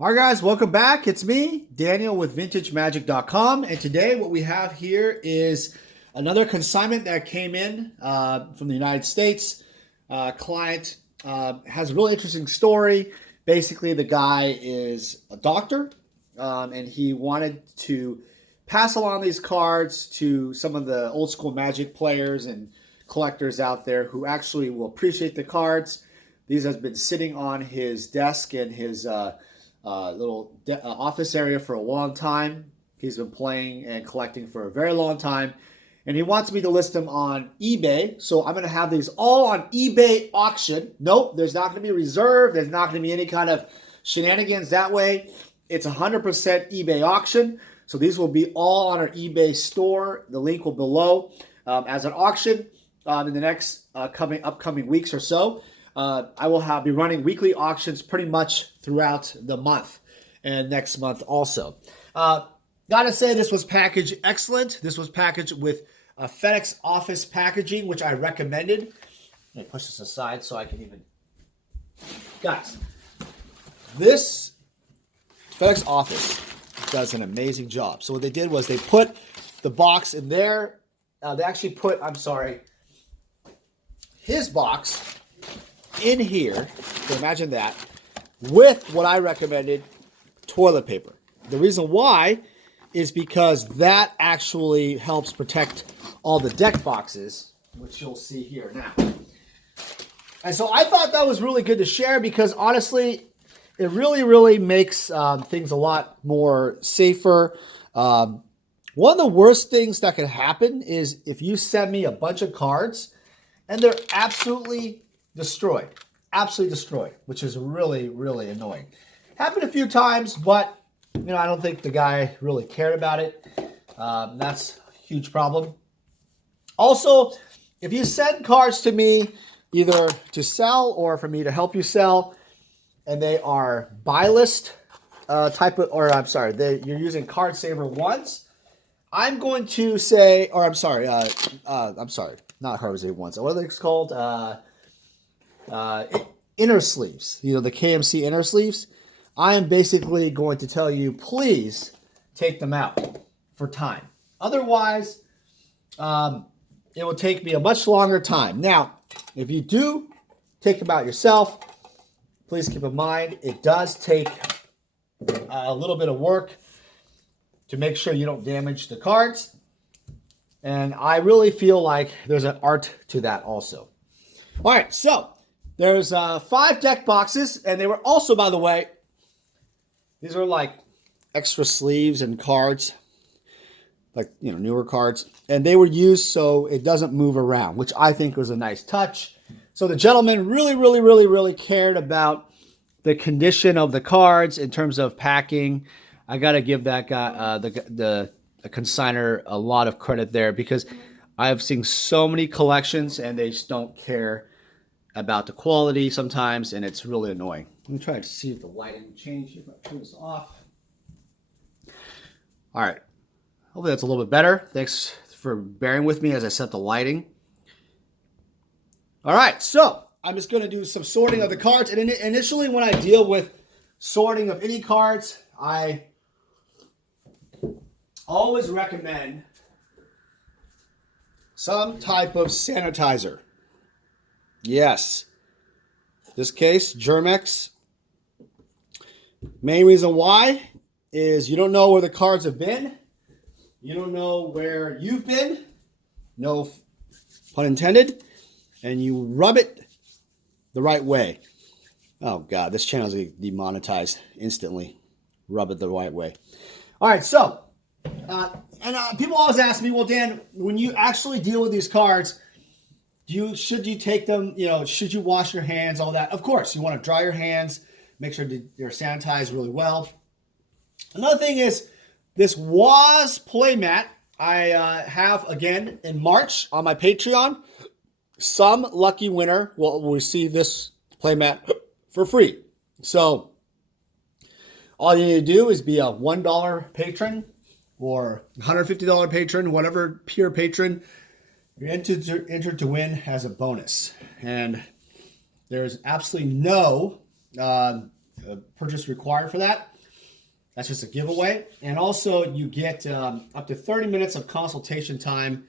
All right, guys, welcome back. It's me, Daniel with VintageMagic.com. And today what we have here is another consignment that came in from the United States. Client has a really interesting story. Basically, the guy is a doctor, and he wanted to pass along these cards to some of the old school Magic players and collectors out there who actually will appreciate the cards. These have been sitting on his desk in his little office area for a long time. He's been playing and collecting for a very long time, and he wants me to list them on eBay. So I'm going to have these all on eBay auction. Nope, there's not going to be reserve. There's not going to be any kind of shenanigans that way. It's 100% eBay auction. So these will be all on our eBay store. The link will be below as an auction in the next upcoming weeks or so. I will be running weekly auctions pretty much throughout the month and next month also. Gotta say, this was packaged excellent. This was packaged with FedEx Office packaging, which I recommended. Let me push this aside so I can even... Guys, this FedEx Office does an amazing job. So what they did was they put the box in there. They actually put, his box in here, so imagine that, with what I recommended, toilet paper. The reason why is because that actually helps protect all the deck boxes, which you'll see here now. And so I thought that was really good to share because honestly, it really makes things a lot more safer. One of the worst things that can happen is if you send me a bunch of cards and they're absolutely destroyed, which is really annoying. Happened a few times, but I don't think the guy really cared about it. That's a huge problem. Also, if you send cards to me either to sell or for me to help you sell, and they are BUYLIST you're using card saver ones, I'm going to say, not card saver ones. What are they called? Inner sleeves, the KMC inner sleeves. I am basically going to tell you, please take them out for time. Otherwise, it will take me a much longer time. Now, if you do take them out yourself, please keep in mind, it does take a little bit of work to make sure you don't damage the cards. And I really feel like there's an art to that also. All right, so there's 5 deck boxes, and they were also, by the way, these are like extra sleeves and cards, like, newer cards. And they were used so it doesn't move around, which I think was a nice touch. So the gentleman really cared about the condition of the cards in terms of packing. I got to give that guy, the consignor, a lot of credit there because I've seen so many collections and they just don't care about the quality sometimes, and it's really annoying. Let me try to see if the lighting changed. If I turn this off. All right. Hopefully that's a little bit better. Thanks for bearing with me as I set the lighting. All right, so I'm just going to do some sorting of the cards. And initially, when I deal with sorting of any cards, I always recommend some type of sanitizer. Yes. This case, Germex. Main reason why is you don't know where the cards have been. You don't know where you've been. No pun intended. And you rub it the right way. Oh, God, this channel is demonetized instantly. Rub it the right way. All right, so, people always ask me, well, Dan, when you actually deal with these cards, should you take them, should you wash your hands, all that? Of course, you want to dry your hands, make sure they're sanitized really well. Another thing is this WAS playmat I have, again, in March on my Patreon. Some lucky winner will receive this playmat for free. So all you need to do is be a $1 patron or $150 patron, whatever peer patron. You're entered to win as a bonus. And there's absolutely no purchase required for that. That's just a giveaway. And also you get up to 30 minutes of consultation time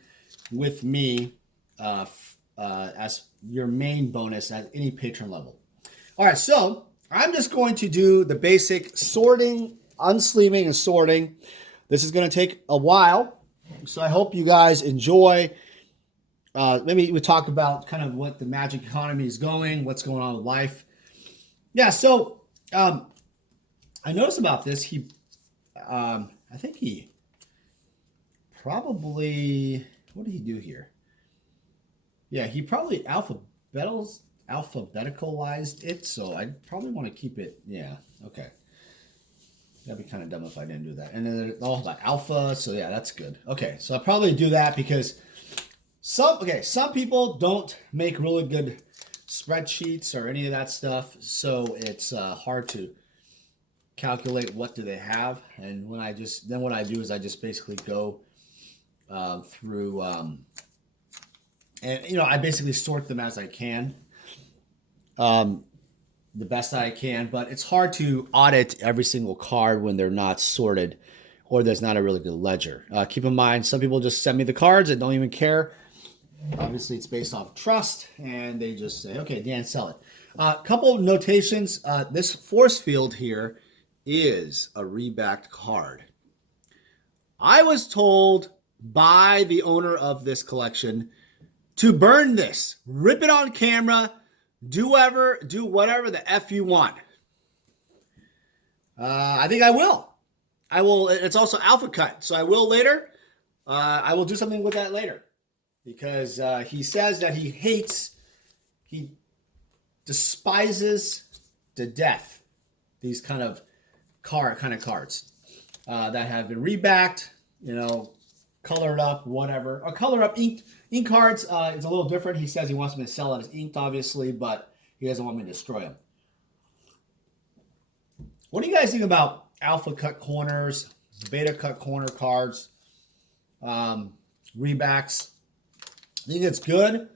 with me as your main bonus at any patron level. All right, so I'm just going to do the basic sorting, unsleeving and sorting. This is going to take a while, so I hope you guys enjoy. Maybe we talk about kind of what the magic economy is going, what's going on with life. Yeah, so I noticed about this. I think he probably, what did he do here? Yeah, he probably alphabeticalized it, so I probably want to keep it. Yeah, okay. That'd be kind of dumb if I didn't do that. And then they're all about alpha, so yeah, that's good. Okay, so I'll probably do that because some people don't make really good spreadsheets or any of that stuff, so it's hard to calculate what do they have. And what I do is I just basically go through and I basically sort them as I can, the best I can. But it's hard to audit every single card when they're not sorted or there's not a really good ledger. Keep in mind, some people just send me the cards and don't even care. Obviously, it's based off trust, and they just say, "Okay, Dan, sell it." Couple of notations. This force field here is a rebacked card. I was told by the owner of this collection to burn this, rip it on camera, do whatever the F you want. I think I will. It's also alpha cut, so I will later. I will do something with that later because he says that he despises to death these kind of cards that have been rebacked, colored up, whatever. Or colored up ink cards is a little different. He says he wants me to sell it as inked, obviously, but he doesn't want me to destroy them. What do you guys think about alpha cut corners, beta cut corner cards, rebacks? I think it's good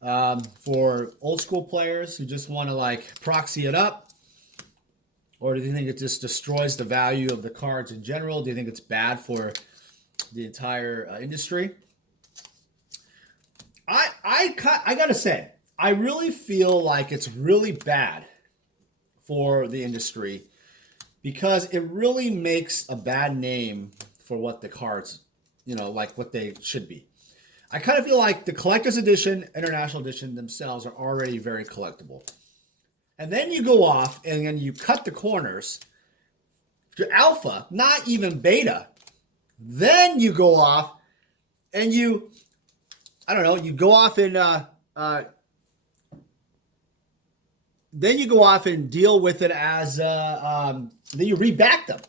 for old school players who just want to proxy it up. Or do you think it just destroys the value of the cards in general? Do you think it's bad for the entire industry? I gotta say, I really feel like it's really bad for the industry because it really makes a bad name for what the cards, what they should be. I kind of feel like the collector's edition, international edition themselves are already very collectible. And then you go off and then you cut the corners to alpha, not even beta. Then you go off and you go off and then you go off and deal with it as then you reback them.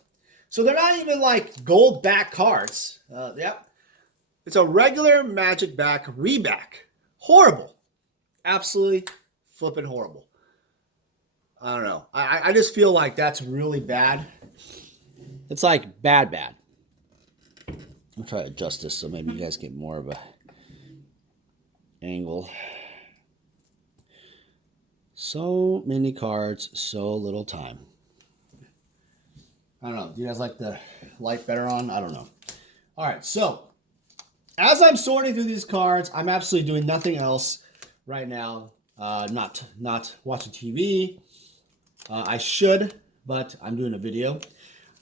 So they're not even like gold back cards. Yep. It's a regular Magic back reback. Horrible. Absolutely flipping horrible. I don't know. I just feel like that's really bad. It's like bad. I'll try to adjust this so maybe you guys get more of a angle. So many cards, so little time. I don't know. Do you guys like the light better on? I don't know. All right. So as I'm sorting through these cards, I'm absolutely doing nothing else right now. Not watching TV. I should, but I'm doing a video.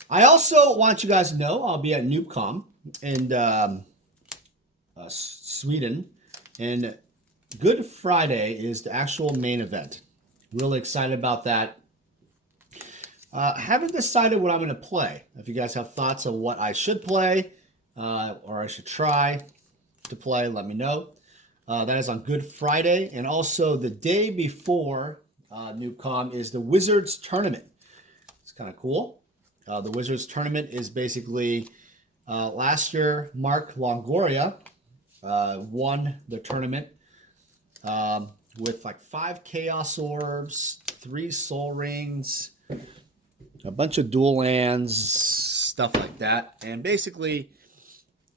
I also want you guys to know I'll be at NoobCon in Sweden, and Good Friday is the actual main event. Really excited about that. Haven't decided what I'm going to play. If you guys have thoughts on what I should play or I should try to play, let me know. That is on Good Friday, and also the day before NoobCon is the Wizards Tournament. It's kind of cool. The Wizards Tournament is basically last year Mark Longoria won the tournament with like 5 Chaos Orbs, 3 Soul Rings, a bunch of dual lands, stuff like that. And basically,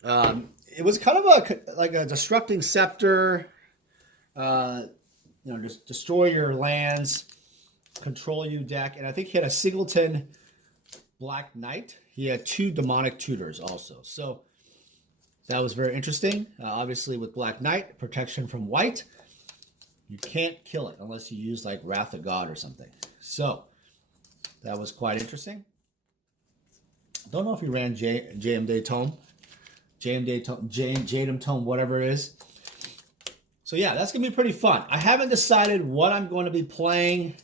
it was kind of a Disrupting Scepter, just destroy your lands. Control You deck. And I think he had a Singleton Black Knight. He had 2 Demonic Tutors also. So that was very interesting. Obviously with Black Knight, protection from white. You can't kill it unless you use like Wrath of God or something. So that was quite interesting. Don't know if he ran JMD Tome. Jadem Tome, whatever it is. So yeah, that's going to be pretty fun. I haven't decided what I'm going to be playing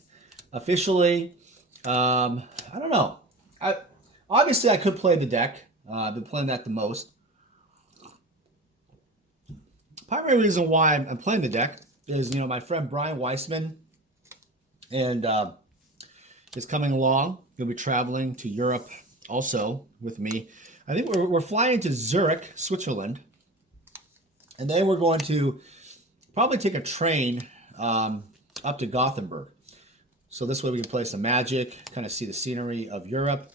officially. I don't know. Obviously, I could play the deck. I've been playing that the most. Primary reason why I'm playing the deck is, my friend Brian Weissman and is coming along. He'll be traveling to Europe also with me. I think we're flying to Zurich, Switzerland. And then we're going to probably take a train up to Gothenburg. So this way we can play some Magic, kind of see the scenery of Europe.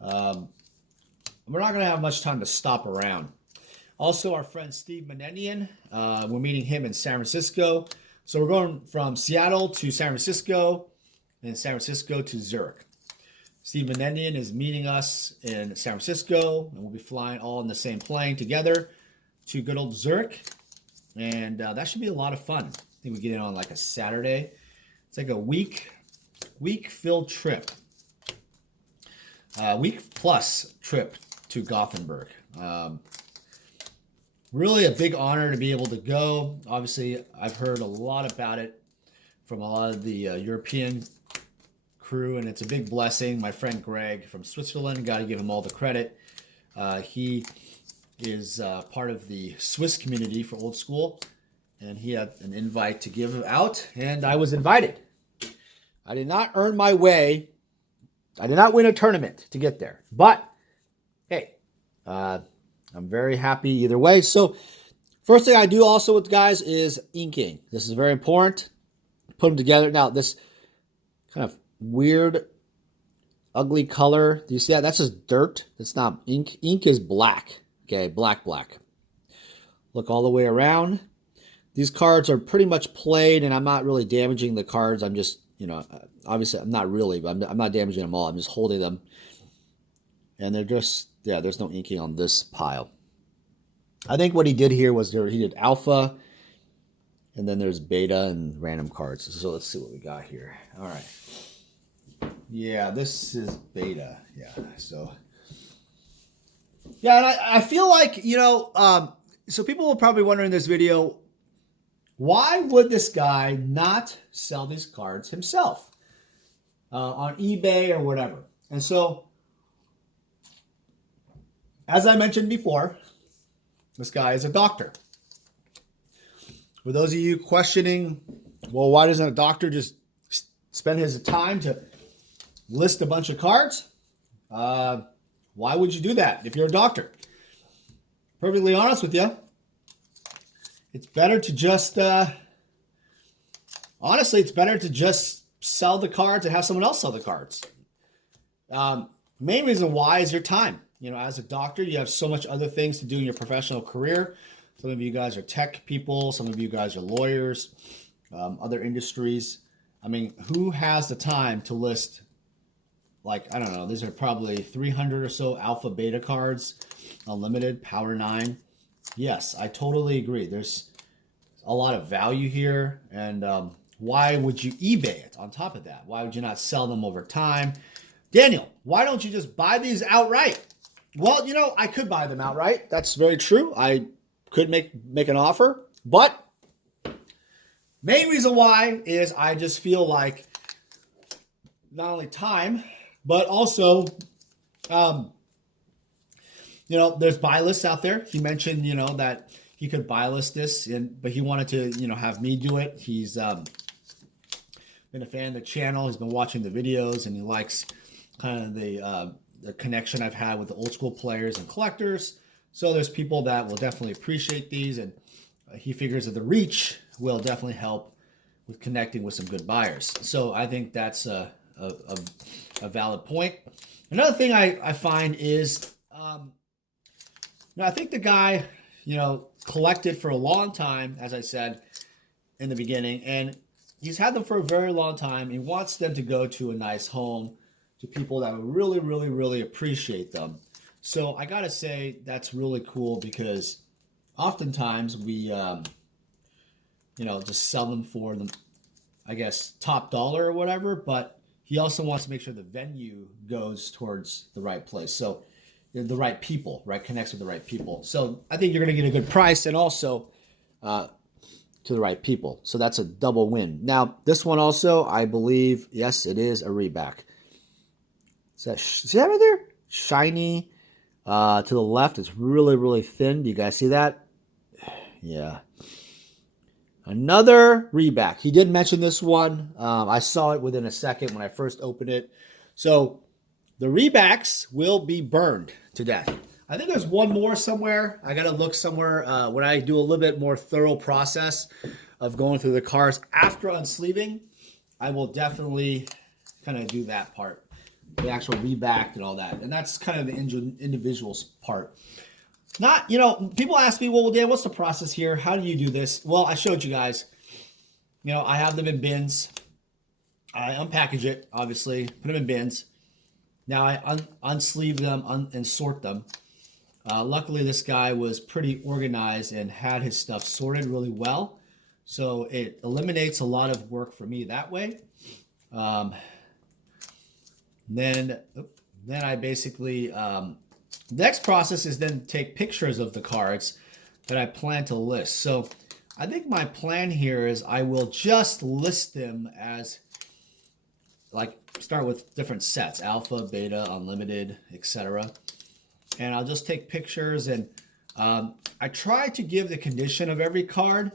We're not going to have much time to stop around. Also, our friend Steve Menenian, we're meeting him in San Francisco. So we're going from Seattle to San Francisco, and San Francisco to Zurich. Steve Menenian is meeting us in San Francisco, and we'll be flying all in the same plane together to good old Zurich. And that should be a lot of fun. I think we get in on like a Saturday. It's like a week-filled trip. Week plus trip to Gothenburg. Really a big honor to be able to go. Obviously, I've heard a lot about it from a lot of the European crew, and it's a big blessing. My friend Greg from Switzerland, got to give him all the credit. He is part of the Swiss community for Old School, and he had an invite to give out, and I was invited. I did not earn my way. I did not win a tournament to get there, but hey, I'm very happy either way. So first thing I do also with guys is inking. This is very important. Put them together. Now this kind of weird, ugly color. Do you see that? That's just dirt. It's not ink. Ink is black. Okay, black. Look all the way around. These cards are pretty much played, and I'm not really damaging the cards. I'm just, obviously I'm not really, but I'm not damaging them all. I'm just holding them. And they're just, there's no inking on this pile. I think what he did here was he did alpha, and then there's beta and random cards. So let's see what we got here. All right. Yeah, this is beta. Yeah, so. Yeah, and I feel like, so people will probably wonder in this video, why would this guy not sell these cards himself on eBay or whatever? And so, as I mentioned before, this guy is a doctor. For those of you questioning, well, why doesn't a doctor just spend his time to list a bunch of cards? Why would you do that if you're a doctor? Perfectly honest with you, it's better to just, honestly, it's better to just sell the cards and have someone else sell the cards. Main reason why is your time. As a doctor, you have so much other things to do in your professional career. Some of you guys are tech people. Some of you guys are lawyers, other industries. I mean, who has the time to list, I don't know, these are probably 300 or so alpha beta cards, unlimited, power 9. Yes, I totally agree. There's a lot of value here. And why would you eBay it on top of that? Why would you not sell them over time? Daniel, why don't you just buy these outright? Well, I could buy them outright. That's very true. I could make an offer. But main reason why is I just feel like not only time, but also, there's buy lists out there. He mentioned, that he could buy list this, but he wanted to, have me do it. He's been a fan of the channel. He's been watching the videos, and he likes kind of the connection I've had with the old school players and collectors. So there's people that will definitely appreciate these, and he figures that the reach will definitely help with connecting with some good buyers. So I think that's a valid point. Another thing I find is, I think the guy, collected for a long time, as I said in the beginning, and he's had them for a very long time. He wants them to go to a nice home to people that would really, really, really appreciate them. So I gotta say that's really cool because oftentimes we, just sell them for them, I guess, top dollar or whatever. But he also wants to make sure the venue goes towards the right place. So the right people, right, connects with the right people. So I think you're gonna get a good price and also to the right people. So that's a double win. Now, this one also, I believe, yes, it is a reback. See that right there? Shiny. To the left, it's really, really thin. Do you guys see that? Yeah. Another reback. He did mention this one. I saw it within a second when I first opened it. So the rebacks will be burned to death. I think there's one more somewhere. I got to look somewhere when I do a little bit more thorough process of going through the cars after unsleeving. I will definitely kind of do that part, the actual reback and all that. And that's kind of the individual's part. Not, people ask me, well, Dan, what's the process here? How do you do this? Well, I showed you guys. I have them in bins. I unpackage it, obviously, put them in bins. Now I unsleeve them and sort them. Luckily, this guy was pretty organized and had his stuff sorted really well. So it eliminates a lot of work for me that way. Then I basically, the next process is then take pictures of the cards that I plan to list. So I think my plan here is I will just list them as, like, start with different sets, alpha, beta, unlimited, etc. And I'll just take pictures, and I try to give the condition of every card,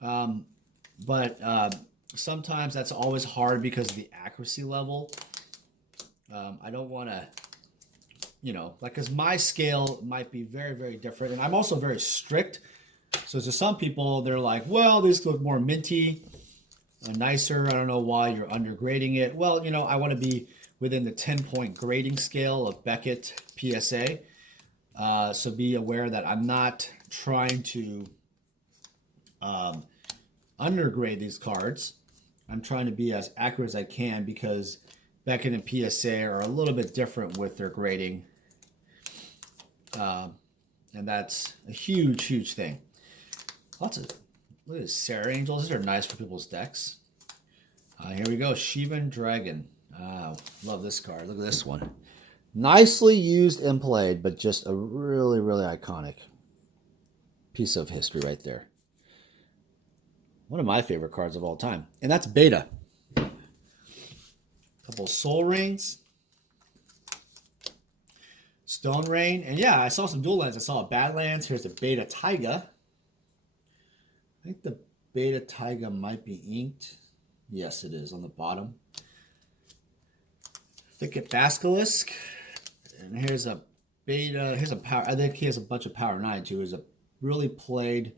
but sometimes that's always hard because of the accuracy level. I don't want to, because my scale might be very, very different, and I'm also very strict. So to some people, they're like, well, these look more minty, nicer. I don't know why you're undergrading it. Well, I want to be within the 10-point grading scale of Beckett PSA. So be aware that I'm not trying to undergrade these cards. I'm trying to be as accurate as I can because Beckett and PSA are a little bit different with their grading. And that's a huge, huge thing. Look at this, Sarah Angels. These are nice for people's decks. Here we go, Shivan Dragon. Love this card. Look at this one. Nicely used and played, but just a really, really iconic piece of history right there. One of my favorite cards of all time. And that's Beta. Couple Soul Rings. Stone Rain. And yeah, I saw some dual lands. I saw a Badlands. Here's the Beta Taiga. I think the Beta Taiga might be inked. Yes, it is on the bottom. Thicket Basilisk. And here's a Beta. Here's a Power. I think he has a bunch of Power 9 too. Here's a really played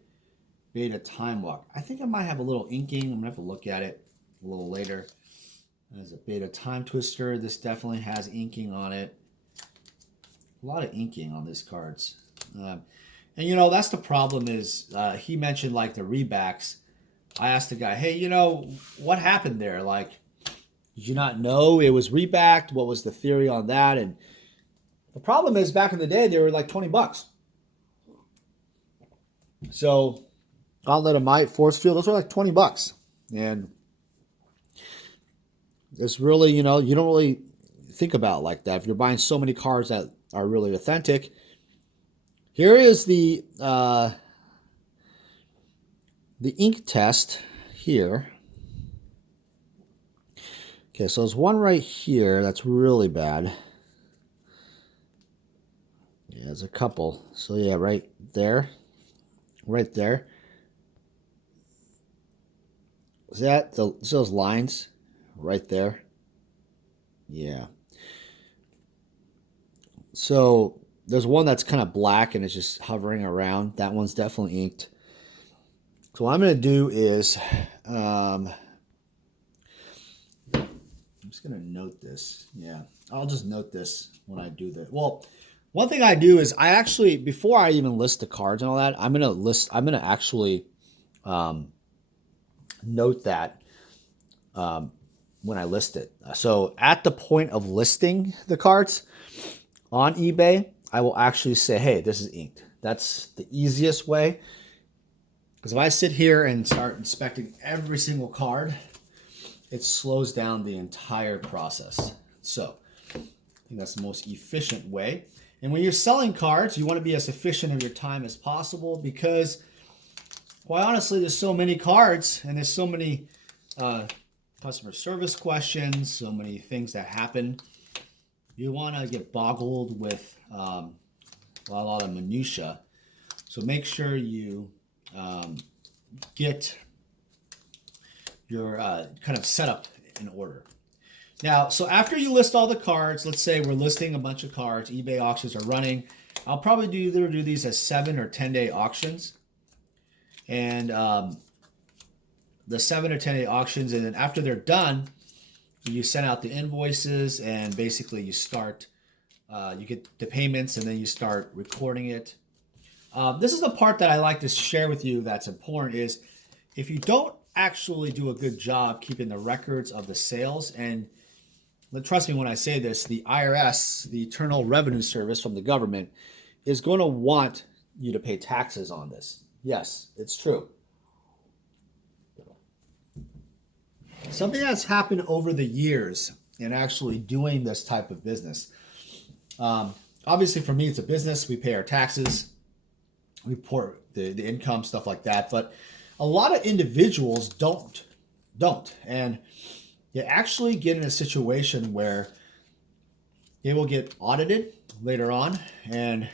Beta Time Walk. I think I might have a little inking. I'm going to have to look at it a little later. There's a Beta Time Twister. This definitely has inking on it. A lot of inking on these cards. And that's the problem is he mentioned like the rebacks. I asked the guy, hey, what happened there? Like, did you not know it was rebacked? What was the theory on that? And the problem is back in the day, they were like $20. So Gauntlet of Might, Force Field, those are like $20. And it's really, you don't really think about like that. If you're buying so many cards that are really authentic. Here is the ink test here. Okay, so there's one right here that's really bad. Yeah, there's a couple. So yeah, right there. Right there. Is that those lines right there? Yeah. So there's one that's kind of black and it's just hovering around. That one's definitely inked. So what I'm going to do is, I'm just going to note this. Yeah, I'll just note this when I do that. Well, one thing I do is I actually, before I even list the cards and all that, I'm going to actually note that when I list it. So at the point of listing the cards on eBay, I will actually say, hey, this is inked. That's the easiest way. Because if I sit here and start inspecting every single card, it slows down the entire process. So I think that's the most efficient way. And when you're selling cards, you want to be as efficient of your time as possible because, quite honestly, there's so many cards and there's so many customer service questions, so many things that happen. You want to get boggled with a lot of minutia. So make sure you get your kind of setup in order. Now, so after you list all the cards, let's say we're listing a bunch of cards, eBay auctions are running. I'll probably either do these as 7 or 10-day auctions. And the 7 or 10-day auctions, and then after they're done, you send out the invoices and basically you start, you get the payments and then you start recording it. This is the part that I like to share with you that's important is if you don't actually do a good job keeping the records of the sales, and trust me when I say this, the IRS, the Internal Revenue Service from the government, is going to want you to pay taxes on this. Yes, it's true. Something that's happened over the years in actually doing this type of business. Obviously, for me, it's a business. We pay our taxes, we report the income, stuff like that. But a lot of individuals don't. And you actually get in a situation where they will get audited later on, and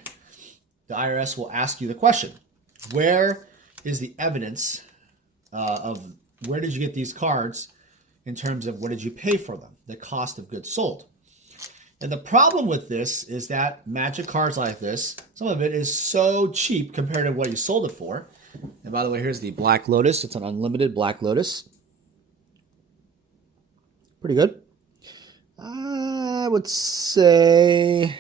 the IRS will ask you the question, where is the evidence of where did you get these cards in terms of what did you pay for them, the cost of goods sold. And the problem with this is that magic cards like this, some of it is so cheap compared to what you sold it for. And by the way, here's the Black Lotus. It's an unlimited Black Lotus. Pretty good. I would say,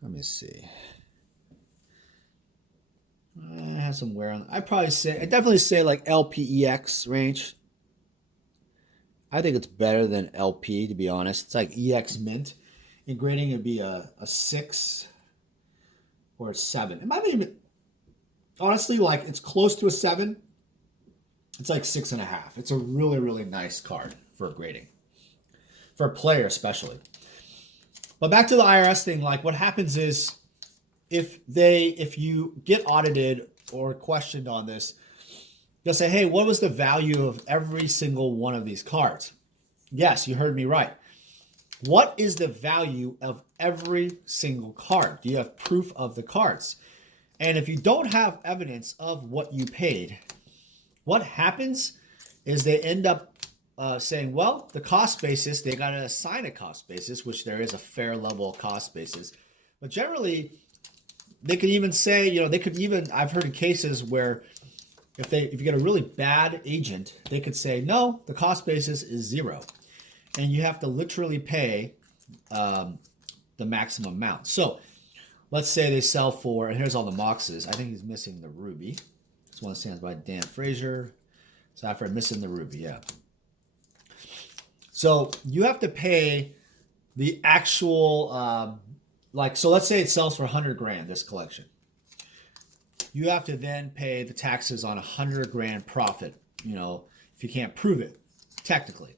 let me see. I have some wear on. I definitely say like LPEX range. I think it's better than LP, to be honest. It's like EX Mint. In grading, it'd be a 6 or a 7. It might be even, honestly, like it's close to a 7. It's like 6.5. It's a really, really nice card for grading. For a player, especially. But back to the IRS thing, like what happens is if you get audited or questioned on this, they'll say, hey, what was the value of every single one of these cards? Yes, you heard me right. What is the value of every single card? Do you have proof of the cards? And if you don't have evidence of what you paid, what happens is they end up saying, well, the cost basis, they got to assign a cost basis, which there is a fair level of cost basis. But generally, they could even say, I've heard of cases where if you get a really bad agent, they could say, no, the cost basis is 0. And you have to literally pay the maximum amount. So let's say they sell for, and here's all the boxes. I think he's missing the ruby. This one stands by Dan Fraser. Saffron missing the ruby, yeah. So you have to pay the actual, so let's say it sells for 100 grand, this collection. You have to then pay the taxes on 100 grand profit, if you can't prove it, technically.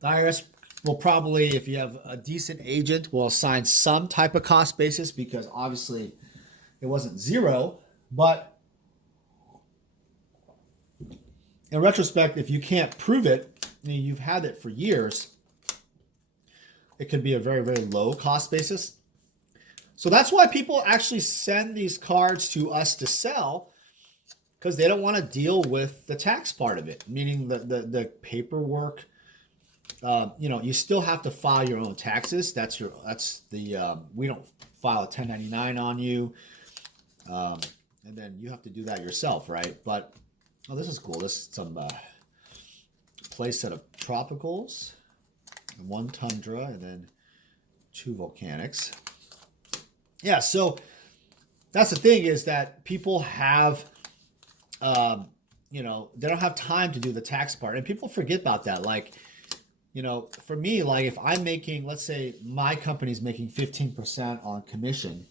The IRS will probably, if you have a decent agent, will assign some type of cost basis because obviously it wasn't 0, but in retrospect, if you can't prove it, you've had it for years, it could be a very, very low cost basis. So that's why people actually send these cards to us to sell, because they don't want to deal with the tax part of it, meaning the paperwork. You still have to file your own taxes. We don't file a 1099 on you. And then you have to do that yourself, right? But, this is cool. This is some play set of tropicals, 1 tundra, and then 2 volcanics. Yeah, so that's the thing is that people have you know, they don't have time to do the tax part. And people forget about that. Like, you know, for me, like if I'm making, let's say my company's making 15% on commission,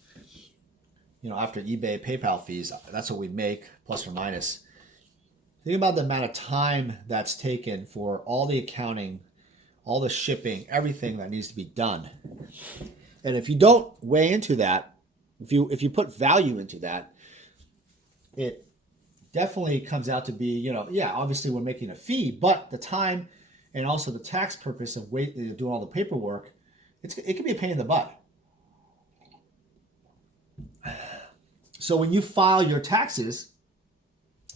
you know, after eBay, PayPal fees, that's what we make, plus or minus. Think about the amount of time that's taken for all the accounting, all the shipping, everything that needs to be done. And if you don't weigh into that, if you put value into that, it definitely comes out to be, you know, yeah, obviously we're making a fee, but the time and also the tax purpose of doing all the paperwork, it can be a pain in the butt. So when you file your taxes,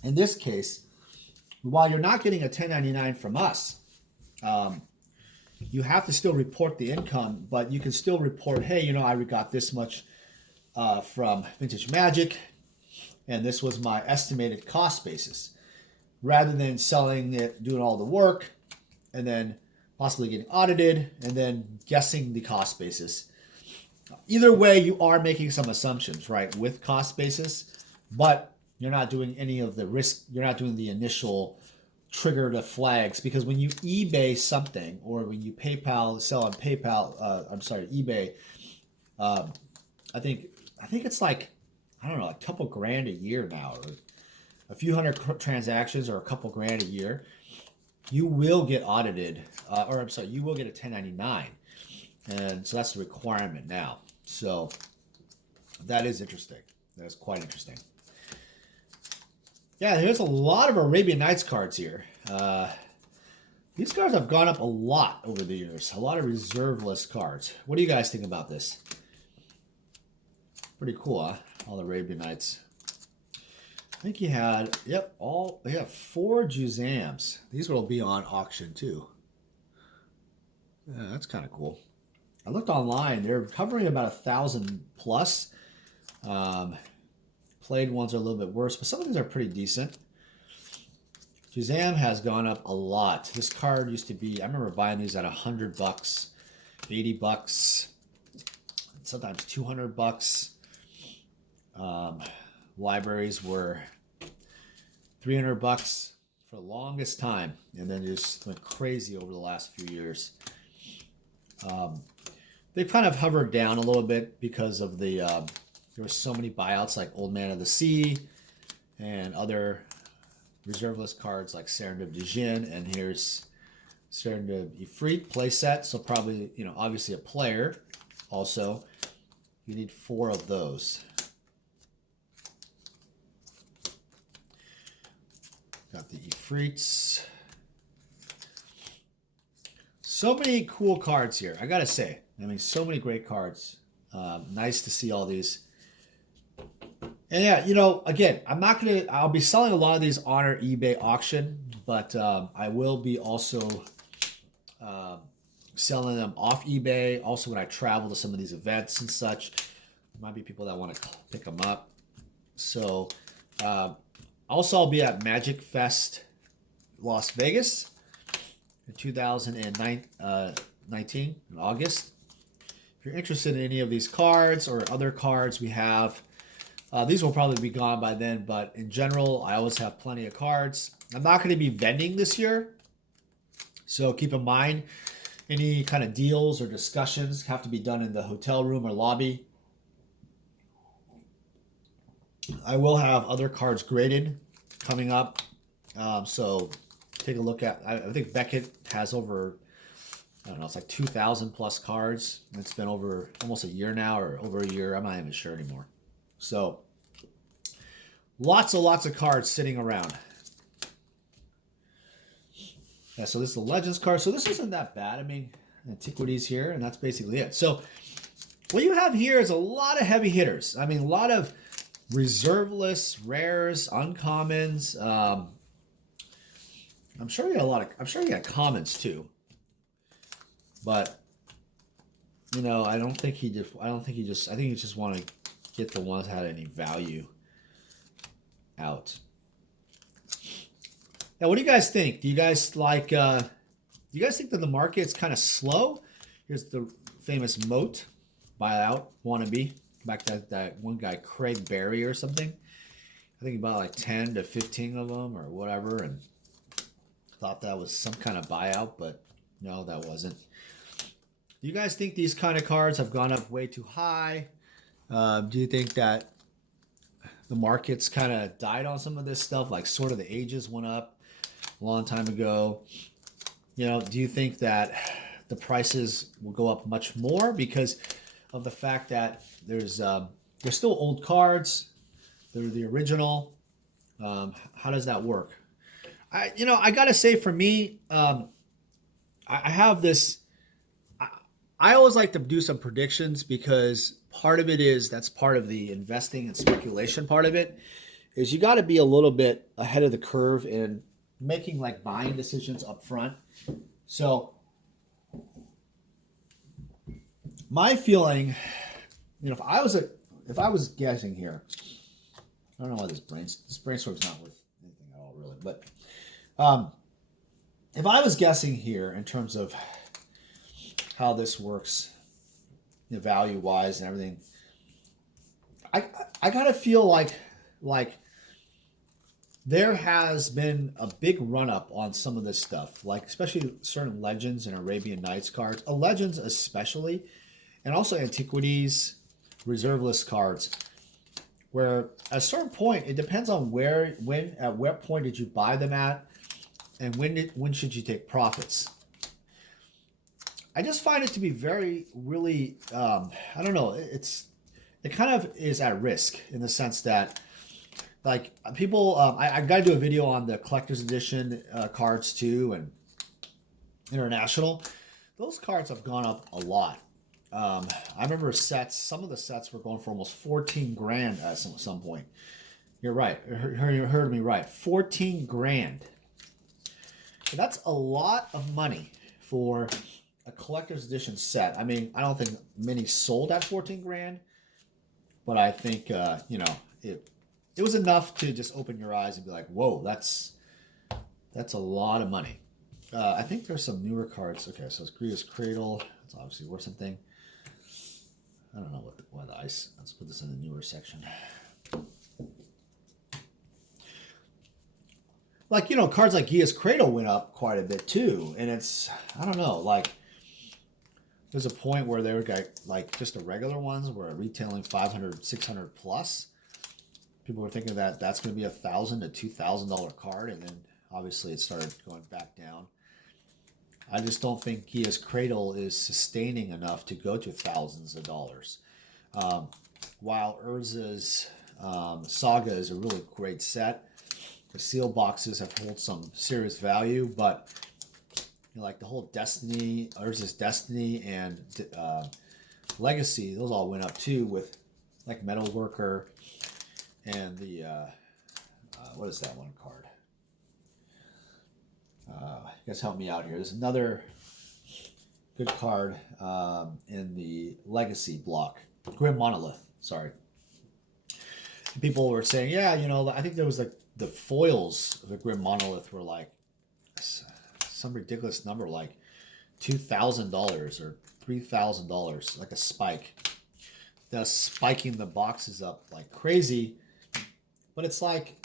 in this case, while you're not getting a 1099 from us, you have to still report the income, but you can still report, hey, you know, I got this much from Vintage Magic, and this was my estimated cost basis. Rather than selling it, doing all the work, and then possibly getting audited, and then guessing the cost basis. Either way, you are making some assumptions, right, with cost basis, but you're not doing any of the risk. You're not doing the initial trigger the flags, because when you eBay something, or when you sell on PayPal, eBay, I think it's like, I don't know, a couple grand a year now, or a few hundred transactions, or a couple grand a year, you will get audited, you will get a 1099. And so that's the requirement now. So that is interesting. That is quite interesting. Yeah, there's a lot of Arabian Nights cards here. These cards have gone up a lot over the years. A lot of reserve list cards. What do you guys think about this? Pretty cool, huh? All the Arabian Nights. I think he had, yep, they have 4 Juzams. These will be on auction too. Yeah, that's kind of cool. I looked online. They're covering about 1,000 plus. Played ones are a little bit worse, but some of these are pretty decent. Juzam has gone up a lot. This card used to be, I remember buying these at $100, $80, sometimes $200. Libraries were $300 for the longest time, and then just went crazy over the last few years. They've kind of hovered down a little bit because of the there were so many buyouts like Old Man of the Sea and other reserve list cards like Serendib Djinn, and here's Serendib Ifrit playset. So probably, you know, obviously a player. Also, you need 4 of those. Got the Ifrits. So many cool cards here, I gotta say. I mean, so many great cards. Nice to see all these. And yeah, you know, again, I'll be selling a lot of these on our eBay auction, but I will be also selling them off eBay. Also, when I travel to some of these events and such, there might be people that want to pick them up. So, also, I'll be at Magic Fest Las Vegas in 2019 in August. If you're interested in any of these cards or other cards we have, these will probably be gone by then, but in general, I always have plenty of cards. I'm not going to be vending this year, so keep in mind any kind of deals or discussions have to be done in the hotel room or lobby. I will have other cards graded coming up, so take a look at. I think Beckett has over, I don't know, it's like 2,000 plus cards. It's been over almost a year now, or over a year. I'm not even sure anymore. So lots of cards sitting around. Yeah, so this is the Legends card. So this isn't that bad. I mean, Antiquities here, and that's basically it. So what you have here is a lot of heavy hitters. I mean, a lot of reserve lists, rares, uncommons. I'm sure you got commons too. But you know, I think he just want to get the ones that had any value out. Now, what do you guys think? Do you guys think that the market's kind of slow? Here's the famous Moat buyout wannabe. Back to that one guy, Craig Berry or something. I think about like 10 to 15 of them or whatever, and thought that was some kind of buyout, but no, that wasn't. Do you guys think these kind of cards have gone up way too high? Do you think that the market's kind of died on some of this stuff, like sort of the ages went up a long time ago? Do you think that the prices will go up much more because of the fact that there's still old cards, they're the original? How does that work? I gotta say, for me, I have this. I always like to do some predictions because part of it is that's part of the investing and speculation part of it is you got to be a little bit ahead of the curve in making like buying decisions up front. So my feeling, if I was guessing here, I don't know why this brainstorm's not worth anything at all, really. But if I was guessing here in terms of how this works, value wise and everything, I gotta feel like there has been a big run up on some of this stuff, like especially certain Legends and Arabian Nights cards, Legends especially, and also antiquities, reserve list cards, where at a certain point it depends on at what point did you buy them at, and when should you take profits. I just find it to be really, I don't know. It kind of is at risk in the sense that, like, people, I got to do a video on the collector's edition cards too, and international. Those cards have gone up a lot. I remember some of the sets were going for almost 14 grand at some point. You're right. You heard me right. 14 grand. And that's a lot of money for a collector's edition set. I mean, I don't think many sold at 14 grand, but I think it was enough to just open your eyes and be like, whoa, that's a lot of money. I think there's some newer cards. Okay, so it's Grievous Cradle. It's obviously worth something. I don't know why the ice. Let's put this in the newer section. Like, cards like Gia's Cradle went up quite a bit too, and I don't know, like, there's a point where they were like just the regular ones were retailing 500, 600 plus. People were thinking that that's going to be $1,000 to $2,000 card, and then obviously it started going back down. I just don't think Gia's Cradle is sustaining enough to go to thousands of dollars. While Urza's Saga is a really great set, the seal boxes have held some serious value, but like the whole Destiny, Urza's Destiny and Legacy, those all went up too, with like Metalworker and the what is that one card? You guys help me out here. There's another good card in the Legacy block, Grim Monolith. Sorry. People were saying, yeah, I think there was like the foils of the Grim Monolith were like some ridiculous number, like $2,000 or $3,000, like a spike. That's spiking the boxes up like crazy, but it's like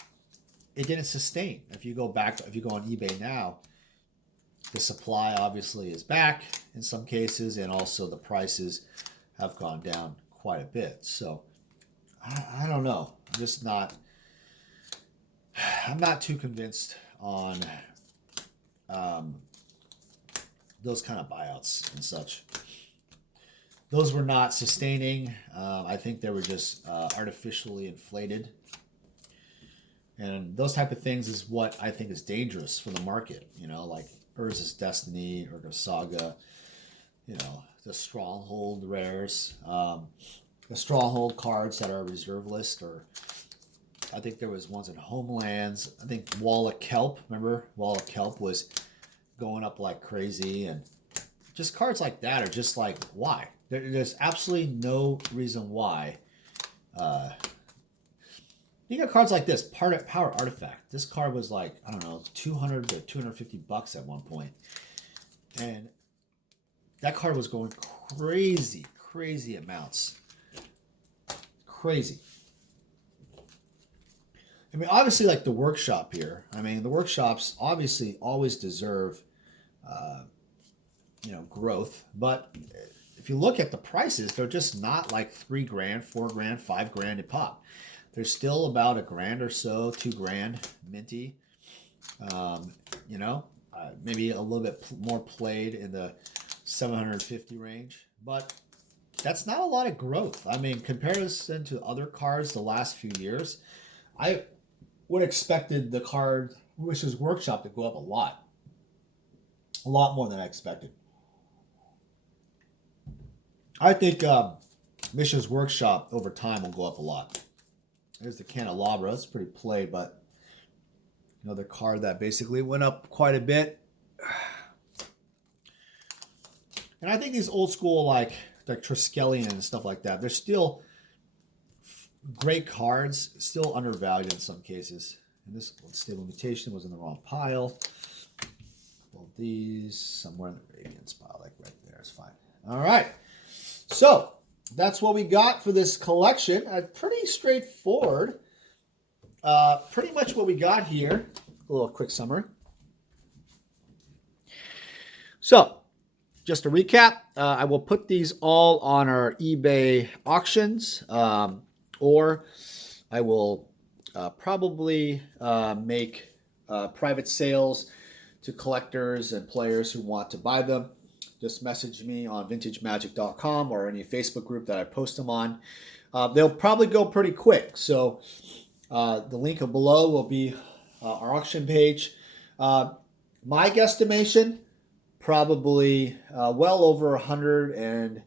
it didn't sustain. If you go on eBay now, the supply obviously is back in some cases, and also the prices have gone down quite a bit. So I don't know. I'm not too convinced on those kind of buyouts and such. Those were not sustaining. I think they were just artificially inflated. And those type of things is what I think is dangerous for the market. Like Urza's Destiny, Urza's Saga, the Stronghold rares, the Stronghold cards that are reserve list, or I think there was ones in Homelands. I think Wall of Kelp, remember? Wall of Kelp was going up like crazy, and just cards like that are just like, why? There's absolutely no reason why. You got cards like this, Power Artifact. This card was like, I don't know, 200 to 250 bucks at one point. And that card was going crazy amounts. Crazy. I mean, obviously, like the workshop here. I mean, the workshops obviously always deserve, growth. But if you look at the prices, they're just not like $3 grand, $4 grand, $5 grand a pop. They're still about $1 grand or so, $2 grand minty. Um, maybe a little bit more played in the 750 range, but that's not a lot of growth. I mean, comparison to other cars the last few years, I would expected the card Wish's Workshop to go up a lot more than I expected. I think Mish's Workshop over time will go up a lot. There's the Candelabra. It's pretty played, but another card that basically went up quite a bit. And I think these old school like Triskelion and stuff like that, they're still great cards, still undervalued in some cases. And this Stable Mutation was in the wrong pile. Well, these somewhere in the Radiance pile, like right there, is fine. All right. So that's what we got for this collection. Pretty straightforward. Pretty much what we got here. A little quick summary. So, just to recap, I will put these all on our eBay auctions, or I will probably make private sales to collectors and players who want to buy them. Just message me on vintagemagic.com or any Facebook group that I post them on. They'll probably go pretty quick. So the link below will be our auction page. My guesstimation, probably well over 100 and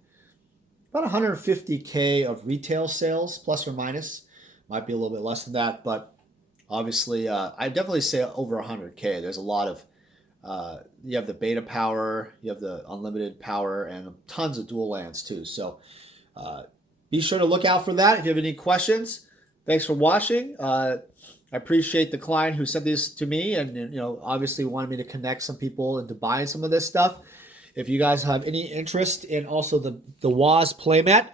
about 150K of retail sales, plus or minus. Might be a little bit less than that, but obviously I definitely say over 100K. There's a lot of you have the beta power, you have the unlimited power, and tons of dual lands too. So be sure to look out for that. If you have any questions, thanks for watching. I appreciate the client who sent this to me, and obviously wanted me to connect some people into buying some of this stuff. If you guys have any interest in also the Waz playmat,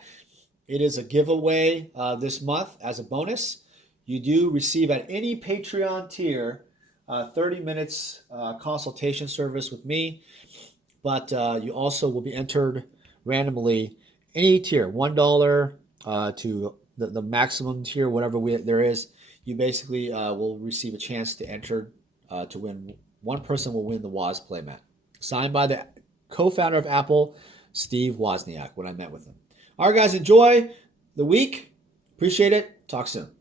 it is a giveaway this month as a bonus. You do receive at any Patreon tier 30 minutes consultation service with me, but you also will be entered randomly any tier, $1 to the maximum tier, whatever there is. You basically will receive a chance to enter to win. One person will win the Waz playmat, signed by the co-founder of Apple, Steve Wozniak, when I met with him. All right, guys, enjoy the week. Appreciate it. Talk soon.